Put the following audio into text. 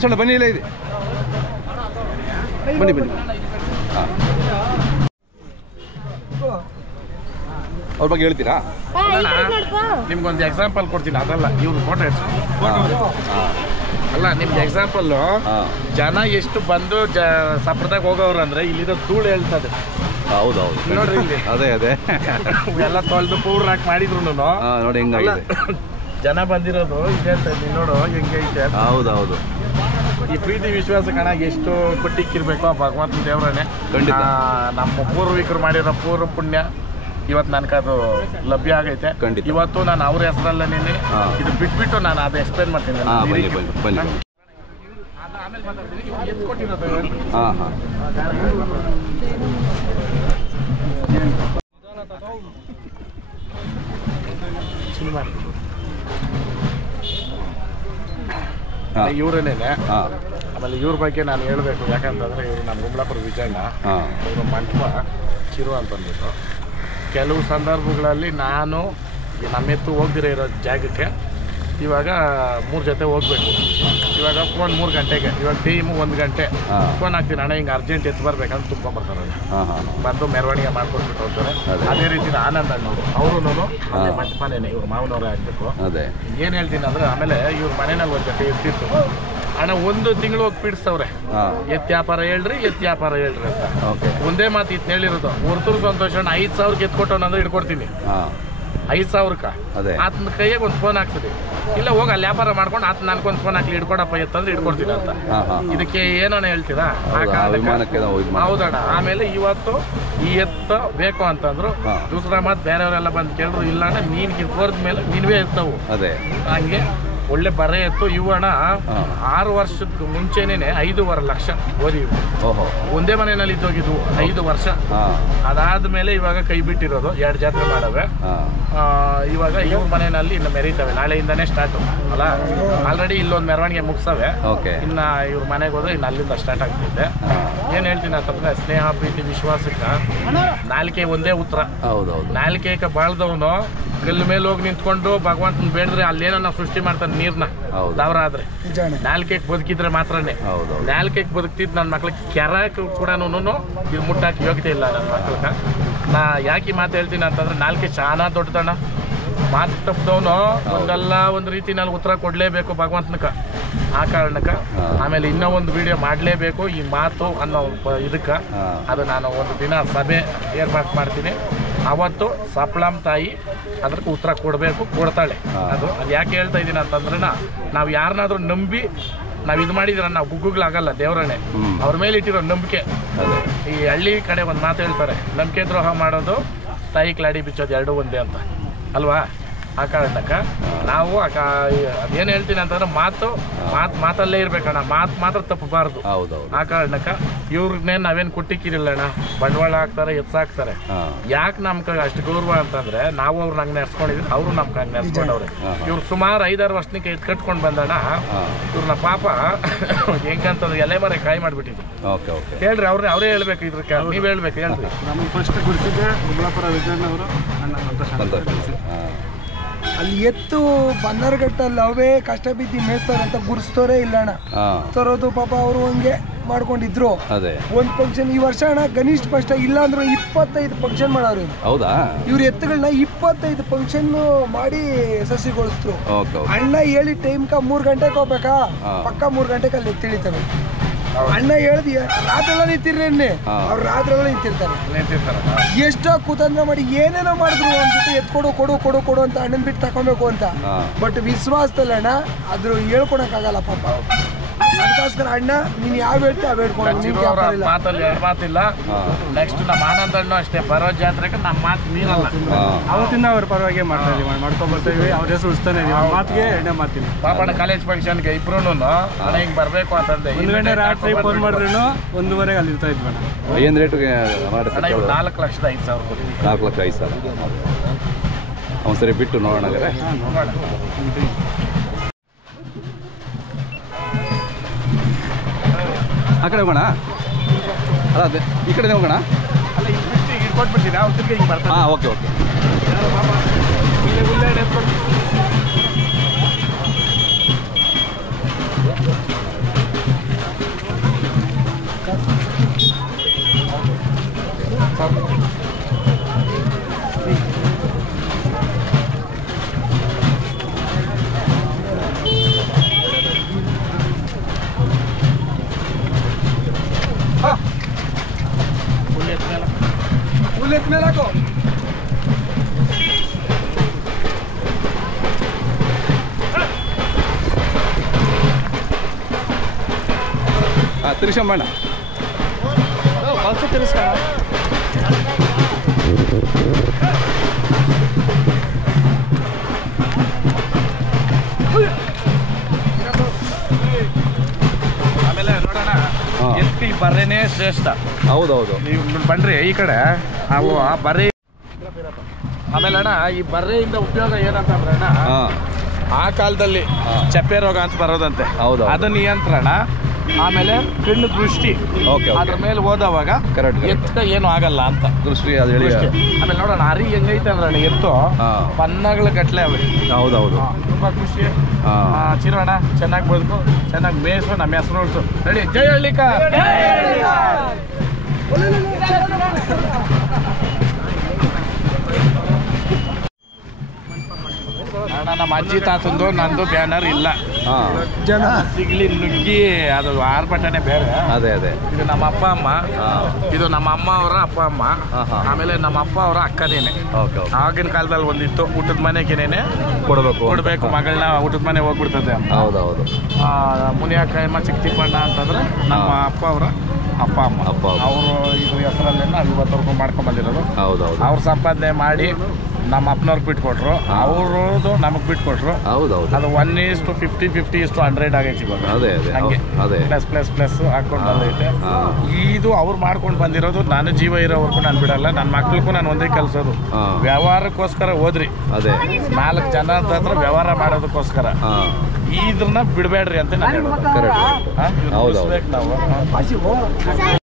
ಮಾತುಸಣ್ಣ ಬನ್ನಿ, ಇಲ್ಲ ಇದೆ, ಬನ್ನಿ ಬನ್ನಿ. ಹಾಂ, ಅವ್ರ ಬಗ್ಗೆ ಹೇಳ್ತೀರಾ? ನಿಮ್ಗೊಂದು ಎಕ್ಸಾಂಪಲ್ ಕೊಡ್ತೀನಿ. ಅದಲ್ಲ, ಇವ್ರು ಫೋಟೋ ಅಲ್ಲ, ನಿಮ್ಗೆ ಎಕ್ಸಾಂಪಲ್ಲು ಜನ ಎಷ್ಟು ಬಂದು ಸಪ್ರದಾಗ ಹೋಗೋರು ಅಂದ್ರೆ ಇಲ್ಲಿರೋ ಧೂಳು ಹೇಳ್ತದೆ. ಹೌದೌದು ನೋಡ್ರಿ ಇಲ್ಲಿ, ಅದೇ ಎಲ್ಲ ತೊಳೆದು ಪೌಡ್ರ್ ಹಾಕಿ ಮಾಡಿದ್ರು ನೋಡಿ ಹೆಂಗಾಗಿದೆ ಜನ ಬಂದಿರೋದು ಇದೆ ಅಂತ ನೋಡು ಹೆಂಗೆ ಐತೆ. ಹೌದೌದು, ಈ ಪ್ರೀತಿ ವಿಶ್ವಾಸ ಕಣ ಎಷ್ಟು ಕೊಟ್ಟಿಕ್ಕಿರ್ಬೇಕು ಆ ಭಗವಂತನ ದೇವರನ್ನೇ. ಖಂಡಿತ ನಮ್ಮ ಪೂರ್ವಿಕರು ಮಾಡಿರೋ ಪೂರ್ವ ಪುಣ್ಯ ಇವತ್ತು ನನಗೆ ಅದು ಲಭ್ಯ ಆಗೈತೆ. ಇವತ್ತು ನಾನು ಅವ್ರ ಹೆಸರಲ್ಲೇ ಇದು ಬಿಟ್ಬಿಟ್ಟು ನಾನು ಅದು ಎಕ್ಸ್ಪ್ಲೇನ್ ಮಾಡ್ತೀನಿ. ಹಾಂ ಹಾಂ ಇವರೇನೆ. ಆಮೇಲೆ ಇವ್ರ ಬಗ್ಗೆ ನಾನು ಹೇಳಬೇಕು, ಯಾಕಂತಂದ್ರೆ ಇವರು ನಮ್ಮ ಗುಂಬ್ಳಾಪುರ ವಿಜಯಣ್ಣ, ಇವರು ಮಂಟಪ ಚಿರು ಅಂತಂದ್ಬಿಟ್ಟು. ಕೆಲವು ಸಂದರ್ಭಗಳಲ್ಲಿ ನಾನು ನಮ್ಮೆತ್ತು ಹೋಗ್ದಿರ ಇರೋ ಜಾಗಕ್ಕೆ ಇವಾಗ 3 ಜೊತೆ ಹೋಗ್ಬೇಕು. ಇವಾಗ ಫೋನ್ 3 ಗಂಟೆಗೆ, ಇವಾಗ ಟೈಮು 1 ಗಂಟೆ ಫೋನ್ ಹಾಕ್ತೀನಿ, ಅಣ್ಣ ಹಿಂಗೆ ಅರ್ಜೆಂಟ್ ಎತ್ಬರ್ಬೇಕಂತ ತುಂಬ್ಕೊಂಬರ್ತಾರೆ. ಬಂದು ಮೆರವಣಿಗೆ ಮಾಡ್ಕೊಟ್ಬಿಟ್ಟು ಹೋಗ್ತಾರೆ. ಅದೇ ರೀತಿ ಆನಂದ್ ಅಣ್ಣವರು ಅವರು ಅದೇ ಮಂಟಪನೇನೆ, ಇವ್ರು ಮಾವನವರೇ ಆಗಬೇಕು. ಏನು ಹೇಳ್ತೀನಿ ಅಂದರೆ, ಆಮೇಲೆ ಇವ್ರ ಮನೆಯಲ್ಲಿ ಒಂದು ಜೊತೆ ಎತ್ತಿತ್ತು ಅಣ್ಣ, 1 ತಿಂಗಳು ಹೋಗಿ ಪೀಡಿಸ್ತವ್ರೆ, ಎತ್ತು ವ್ಯಾಪಾರ ಹೇಳ್ರಿ ಅಂತ. ಒಂದೇ ಮಾತು ಇತ್ತು ಹೇಳಿರೋದು, ಹೊರ್ತೂರು ಸಂತೋಷ ಅಣ್ಣ 5,000ಕ್ಕೆ ಎತ್ಕೊಟ್ಟವನಂದ್ರೆ ಹಿಡ್ಕೊಡ್ತೀನಿ, 5,000ಕ್ಕೆ ಆತನ ಕೈಯಾಗ ಒಂದು ಫೋನ್ ಹಾಕ್ತೀನಿ. ಇಲ್ಲ ಹೋಗಿ ಅಲ್ಲಿ ವ್ಯಾಪಾರ ಮಾಡ್ಕೊಂಡು ಆತ ನನ್ಗೊಂದು ಫೋನ್ ಹಾಕಿ ಹಿಡ್ಕೊಡಪ್ಪ ಎತ್ತಂದ್ರೆ ಹಿಡ್ಕೊಡ್ತೀನಿ ಅಂತ. ಇದಕ್ಕೆ ಏನೋ ಹೇಳ್ತೀರಾ? ಹೌದಣ್ಣ. ಆಮೇಲೆ ಇವತ್ತು ಈ ಎತ್ತ ಬೇಕು ಅಂತಂದ್ರು, ದೂಸರ ಮಾತು ಬೇರೆಯವರೆಲ್ಲ ಬಂದು ಕೇಳಿದ್ರು, ಇಲ್ಲ ಅಣ್ಣ ನೀನ್ ಹೋದ ಮೇಲೆ ನಿನ್ವೇ ಎತ್ತವು. ಹಂಗೆ ಒಳ್ಳೆ ಬರೆ ಎತ್ತು ಇವಣ್ಣ. 6 ವರ್ಷದ ಮುಂಚೆನೇ 5.5 ಲಕ್ಷ ಓದಿ ಒಂದೇ ಮನೆಯಲ್ಲಿ ಇದ್ದೋಗಿದ್ವು 5 ವರ್ಷ. ಅದಾದ್ಮೇಲೆ ಇವಾಗ ಕೈ ಬಿಟ್ಟಿರೋದು, 2 ಜಾತ್ರೆ ಮಾಡವೆ. ಇವಾಗ ಇವ್ರ ಮನೆಯಲ್ಲಿ ಇನ್ನು ಮೆರೀತವೆ, ನಾಳೆಯಿಂದಾನೇ ಸ್ಟಾರ್ಟ್ ಅಲ್ಲ. ಆಲ್ರೆಡಿ ಇಲ್ಲೊಂದು ಮೆರವಣಿಗೆ ಮುಗಿಸವೆ, ಇನ್ನ ಇವ್ರ ಮನೆಗೆ ಹೋದ್ರೆ ಇನ್ನು ಅಲ್ಲಿಂದ ಸ್ಟಾರ್ಟ್ ಆಗ್ತಿದೆ. ಏನ್ ಹೇಳ್ತೀನಿ ಅಂತಂದ್ರೆ, ಸ್ನೇಹ ಪ್ರೀತಿ ವಿಶ್ವಾಸಕ್ಕೆ ನಾಲ್ಕೆ ಒಂದೇ ಉತ್ತರ. ನಾಲ್ಕೇಕ ಬಾಳ್ದವನು ಕಲ್ಲು ಮೇಲೆ ಹೋಗಿ ನಿಂತ್ಕೊಂಡು ಭಗವಂತನ ಬೇಡಿದ್ರೆ ಅಲ್ಲೇನೋ ನಾವು ಸೃಷ್ಟಿ ಮಾಡ್ತಾನೆ ನೀರ್ನ. ದಾವ್ರ ಆದ್ರೆ ನಾಲ್ಕೇಕ್ ಬದುಕಿದ್ರೆ ಮಾತ್ರನೇ. ನಾಲ್ಕೇಕ್ ಬದುಕ್ತಿದ್ ನನ್ನ ಮಕ್ಳಿಗೆ ಕೆರಕ್ ಕೂಡ ಇದು ಮುಟ್ಟಾಕಿ ಯೋಗ್ಯತೆ ಇಲ್ಲ ನನ್ನ ಮಕ್ಳಿಗೆ. ನಾ ಯಾಕೆ ಮಾತು ಹೇಳ್ತೀನಿ ಅಂತಂದ್ರೆ, ನಾಲ್ಕೆ ಚಾನ ದೊಡ್ಡದಣ್ಣ. ಮಾತು ತಪ್ಪದವನು ಒಂದಲ್ಲ ಒಂದು ರೀತಿನಲ್ಲಿ ಉತ್ತರ ಕೊಡ್ಲೇಬೇಕು ಭಗವಂತನಕ. ಆ ಕಾರಣಕ್ಕೆ ಆಮೇಲೆ ಇನ್ನೂ ಒಂದು ವಿಡಿಯೋ ಮಾಡಲೇಬೇಕು ಈ ಮಾತು ಅನ್ನೋ ಇದಕ್ಕೆ. ಅದು ನಾನು ಒಂದು ದಿನ ಸಭೆ ಏರ್ಪಾಟ್ ಮಾಡ್ತೀನಿ. ಅವತ್ತು ಸಪ್ಲಮ್ ತಾಯಿ ಅದಕ್ಕೆ ಉತ್ತರ ಕೊಡಬೇಕು, ಕೊಡ್ತಾಳೆ. ಅದು ಯಾಕೆ ಹೇಳ್ತಾ ಇದ್ದೀನಿ ಅಂತಂದ್ರೆ, ನಾವು ಯಾರನ್ನಾದ್ರೂ ನಂಬಿ ನಾವು ಇದು ಮಾಡಿದ್ರೆ ನಾವು ಗುಗ್ಗುಗಳಾಗಲ್ಲ. ದೇವರನ್ನೇ ಅವ್ರ ಮೇಲೆ ಇಟ್ಟಿರೋ ನಂಬಿಕೆ. ಈ ಹಳ್ಳಿ ಕಡೆ ಒಂದು ಮಾತು ಹೇಳ್ತಾರೆ, ನಂಬಿಕೆ ದ್ರೋಹ ಮಾಡೋದು ತಾಯಿ ಕ್ಲಾಡಿ ಬಿಚ್ಚೋದು 2 ಒಂದೇ ಅಂತ ಅಲ್ವಾ. ಆ ಕಾರಣಕ್ಕೆ ನಾವು ಅದೇನು ಹೇಳ್ತೀನಿ ಅಂತಂದ್ರೆ, ಮಾತಲ್ಲೇ ಇರ್ಬೇಕಣ್ಣ, ಮಾತ್ರ ತಪ್ಪಬಾರ್ದು. ಆ ಕಾರಣಕ್ಕೆ ಇವ್ರನ್ನೇ ನಾವೇನು ಕುಟ್ಟಿಕ್ಕಿರಿಲ್ಲ ಅಣ್ಣ, ಬಂಡವಾಳ ಹಾಕ್ತಾರೆ, ಎತ್ಸಾಕ್ತಾರೆ. ಯಾಕೆ ನಮ್ಗೆ ಅಷ್ಟು ಗೌರವ ಅಂತಂದ್ರೆ, ನಾವು ಅವ್ರನ್ನ ಹಂಗೆ ನೆರ್ಸ್ಕೊಂಡಿದ್ವಿ, ಅವರು ನಮ್ಗೆ ಹಂಗೆ ನೆರ್ಸ್ಕೊಂಡವ್ರೆ. ಇವ್ರು ಸುಮಾರು 5-6 ವರ್ಷಕ್ಕೆ ಕಟ್ಕೊಂಡು ಬಂದಣ್ಣ. ಇವ್ರನ್ನ ಪಾಪ ಹೆಂಗಂತಂದ್ರೆ ಎಲೆ ಮರೆ ಕಾಯಿ ಮಾಡಿಬಿಟ್ಟಿದ್ರು. ಹೇಳ್ರಿ, ಅವರೇ ಹೇಳ್ಬೇಕು, ಇದ್ರಕ್ಕೆ ನೀವು ಹೇಳ್ಬೇಕು, ಹೇಳ್ರಿ. ನಮಗೆ ಫಸ್ಟ್ ಗುರುತಿದ್ದೆ ಗುಂಬ್ಳಾಪುರ ವಿಜಯಣ್ಣವರು, ಅಲ್ಲಿ ಎತ್ತು ಬನ್ನರ್ಘಟ್ಟಲ್ಲಿ ಅವೇ ಕಷ್ಟ ಬಿದ್ದು ಮೇಯಿಸ್ತಾರೆ ಅಂತ ಗುರ್ಸ್ತೋರೇ ಇಲ್ಲ ಅಣ್ಣ. ತರೋದು ಪಾಪ ಅವರು ಹಂಗೆ ಮಾಡ್ಕೊಂಡಿದ್ರು. ಒಂದ್ ಫಂಕ್ಷನ್ ಈ ವರ್ಷ ಅಣ್ಣ ಗಣೇಶ್ ಫಸ್ಟ್ ಇಲ್ಲ ಅಂದ್ರು 25 ಫಂಕ್ಷನ್ ಮಾಡೋರು. ಇವ್ರ ಎತ್ತುಗಳನ್ನ 25 ಫಂಕ್ಷನ್ ಮಾಡಿ ಸಸಿಗೊಳಿಸಿದ್ರು. ಅಣ್ಣ ಹೇಳಿ ಟೈಮ್ಕ 3 ಗಂಟೆಗೆ ಹೋಗ್ಬೇಕಾ, ಪಕ್ಕ 3 ಗಂಟೆಗೆ ಅಲ್ಲಿ ಎತ್ತಿಳಿತಾರೆ. ಅಣ್ಣ ಹೇಳ್ದಿ ರಾತ್ರೆಲ್ಲ ನಿಂತಿರ್ರಿ, ಅವ್ರು ರಾತ್ರೆಲ್ಲ ನಿಂತಿರ್ತಾರೆ. ಎಷ್ಟೋ ಕುತಂತ್ರ ಮಾಡಿ ಏನೇನೋ ಮಾಡಿದ್ರು, ಒಂದ್ ಜೊತೆ ಎತ್ಕೊಡು ಕೊಡು ಕೊಡು ಕೊಡು ಅಂತ ಅಣ್ಣನ್ ಬಿಟ್ಟು ತಕೊಬೇಕು ಅಂತ. ಬಟ್ ವಿಶ್ವಾಸದಲ್ಲಿ ಅಣ್ಣ ಅದ್ರ ಹೇಳ್ಕೊಳಕ್ ಆಗಲ್ಲ ಪಾಪ. ಅದಕ್ಕೋಸ್ಕರ ಅಣ್ಣ ನೀನ್ ಯಾವ ಹೇಳ್ತಿ ಅವ್ ಹೇಳ್ಕೊಂಡು ಮಾತಲ್ಲಿ 2 ಮಾತಿಲ್ಲ. ನೆಕ್ಸ್ಟ್ ನಮ್ಮ ಆನಂದ ಅಣ್ಣ ಅಷ್ಟೇ, ಬರೋ ಜಾತ್ರೆಗೆ ನಮ್ಮ ಮಾತು ಮೀರಲ್ಲ. ಅವತ್ತಿಂದ ಅವ್ರ ಪರವಾಗಿ ಮಾಡ್ಕೊಂಡ್ ಬರ್ತೀವಿ, ಅವ್ರ ಹೆಸರು ಉಳಿಸ್ತಾನೆ ಮಾತಿಗೆ 2ನೇ ಮಾತಿಲ್ಲ. ಪಾಪಣ್ಣ ಕಾಲೇಜ್ ಫಂಕ್ಷನ್ಗೆ ಇಬ್ರು ಅಣ್ಣ ಹಿಂಗ್ ಬರ್ಬೇಕು ಅಂತಂದೆ. 1 ಗಂಟೆ ರಾತ್ರಿ ಫೋನ್ ಮಾಡಿದ್ರು 1:30 ಅಲ್ಲಿ ಇರ್ತಾ ಇದ್ವಿ ಅಣ್ಣ. ಏನ್ ರೇಟ್ಗೆ 4,05,000. 4,05,000 ಒಂದ್ಸರಿ ಬಿಟ್ಟು ನೋಡೋಣ. ಆ ಕಡೆ ಹೋಗೋಣ, ಅಲ್ಲ ಅದೇ ಈ ಕಡೆ ಹೋಗೋಣ. ಅಲ್ಲ ಇಟ್ಕೊಟ್ಬಿಡ್ತೀನಿ, ಅವ್ರು ತಿರ್ಗಿ ಹಿಂಗೆ ಬರ್ತಾರೆ. ಹಾಂ, ಓಕೆ. ಮೇಲೆ ಹಾಕೋ. ತಿರ್ಸಂಬಣ್ಣ ತಿರ್ಸ್ಕಣ. ಆಮೇಲೆ ನೋಡೋಣ ಎತ್ತಿ ಬರ್ರೇನೆ ಶ್ರೇಷ್ಠ. ಹೌದೌದು. ನೀವು ಬನ್ರಿ ಈ ಕಡೆ. ಅವು ಆ ಬರ್ರೆ ಆಮೇಲೆ ಅಣ್ಣ ಈ ಬರ್ರೆಯಿಂದ ಉಪಯೋಗ ಏನಂತಂದ್ರೆ ಅಣ್ಣ, ಆ ಕಾಲದಲ್ಲಿ ಚಪ್ಪೆ ರೋಗ ಅಂತ ಬರೋದಂತೆ. ಹೌದು. ಅದು ನಿಯಂತ್ರಣ. ಆಮೇಲೆ ಕಣ್ಣು ದೃಷ್ಟಿ ಅದ್ರ ಮೇಲೆ ಹೋದವಾಗ ಎತ್ತ ಏನು ಆಗಲ್ಲ ಅಂತ ದೃಷ್ಟಿ ಅದು ಹೇಳಿ. ಆಮೇಲೆ ನೋಡೋಣ ಹರಿ ಹೆಂಗೈತೆ ಅಂದ್ರೆ ಎತ್ತು ಪನ್ನಗಳ ಗಟ್ಲೆ ಅವೆ. ಹೌದೌದು. ತುಂಬಾ ಖುಷಿ. ಚಿರೋಣ ಚೆನ್ನಾಗಿ ಬದುಕು, ಚೆನ್ನಾಗಿ ಮೇಸು, ನಮ್ಮ ಹೆಸರು ಉಳಿಸು. ರೆಡಿ. ಜೈ ಹಳ್ಳಿಕ. ನಮ್ಮ ಅಜ್ಜಿ ತಾತಂದು ನಂದು ಬ್ಯಾನರ್ ಇಲ್ಲ. ಜನ ಸಿಗ್ಲಿ ನುಗ್ಗಿ ಅದು ಆರ್ಭಟನೆ ಬೇರೆ. ಅದೇ ಅದೇ. ಇದು ನಮ್ಮ ಅಪ್ಪ ಅಮ್ಮ, ಇದು ನಮ್ಮ ಅಮ್ಮ ಅವರ ಅಪ್ಪ ಅಮ್ಮ, ಆಮೇಲೆ ನಮ್ಮ ಅಪ್ಪ ಅವರ ಅಕ್ಕನೇನೆ. ಆಗಿನ ಕಾಲದಲ್ಲಿ ಒಂದಿತ್ತು, ಊಟದ ಮನೆಗೇನೆ ಕೊಡ್ಬೇಕು ಮಗಳನ್ನ, ಊಟದ ಮನೆ ಹೋಗ್ಬಿಡ್ತದೆ. ಹೌದೌದು. ಮುನಿಯಕ್ಕಮ್ಮ ಚಿಕ್ಕತಿಪ್ಪಣ್ಣ ಅಂತಂದ್ರೆ ನಮ್ಮ ಅಪ್ಪ ಅವರ ಅಪ್ಪ ಅಮ್ಮ. ಅವರು ಇದ್ರ ಹೆಸರಲ್ಲೇ ನಾವು ಇವತ್ತವರೆಗೂ ಮಾಡ್ಕೊಂಡ್ ಬಂದಿರೋದು. ಹೌದೌದು. ಅವ್ರು ಸಂಪಾದನೆ ಮಾಡಿ ನಮ್ಮ ಅಪ್ಪನವ್ರಿಗೆ ಬಿಟ್ಕೊಟ್ರು, ಅವ್ರದ್ದು ನಮಗೆ ಬಿಟ್ಕೊಟ್ರು. ಹೌದೌದು. ಅದು 1:50, 50:100 ಆಗೈತಿ ಇವಾಗ. ಅದೇ ಅದೇ. ಹಂಗೆ ಅದೇ ಪ್ಲಸ್ ಹಾಕೊಂಡು ಬಂದೈತೆ. ಇದು ಅವ್ರು ಮಾಡ್ಕೊಂಡು ಬಂದಿರೋದು. ನಾನು ಜೀವ ಇರೋವರೆಗೂ ನಾನು ಬಿಡಲ್ಲ. ನನ್ನ ಮಕ್ಳಿಗೂ ನಾನು ಒಂದೇ ಕಲ್ಸೋದು, ವ್ಯವಹಾರಕ್ಕೋಸ್ಕರ ಹೋದ್ರಿ. ಅದೇ 4 ಜನ ಹತ್ರ ವ್ಯವಹಾರ ಮಾಡೋದಕ್ಕೋಸ್ಕರ ಇದ್ರನ್ನ ಬಿಡಬೇಡ್ರಿ ಅಂತ ನಾನು ಹೇಳೋದು. ಕರೆಕ್ಟ್. ನಾವು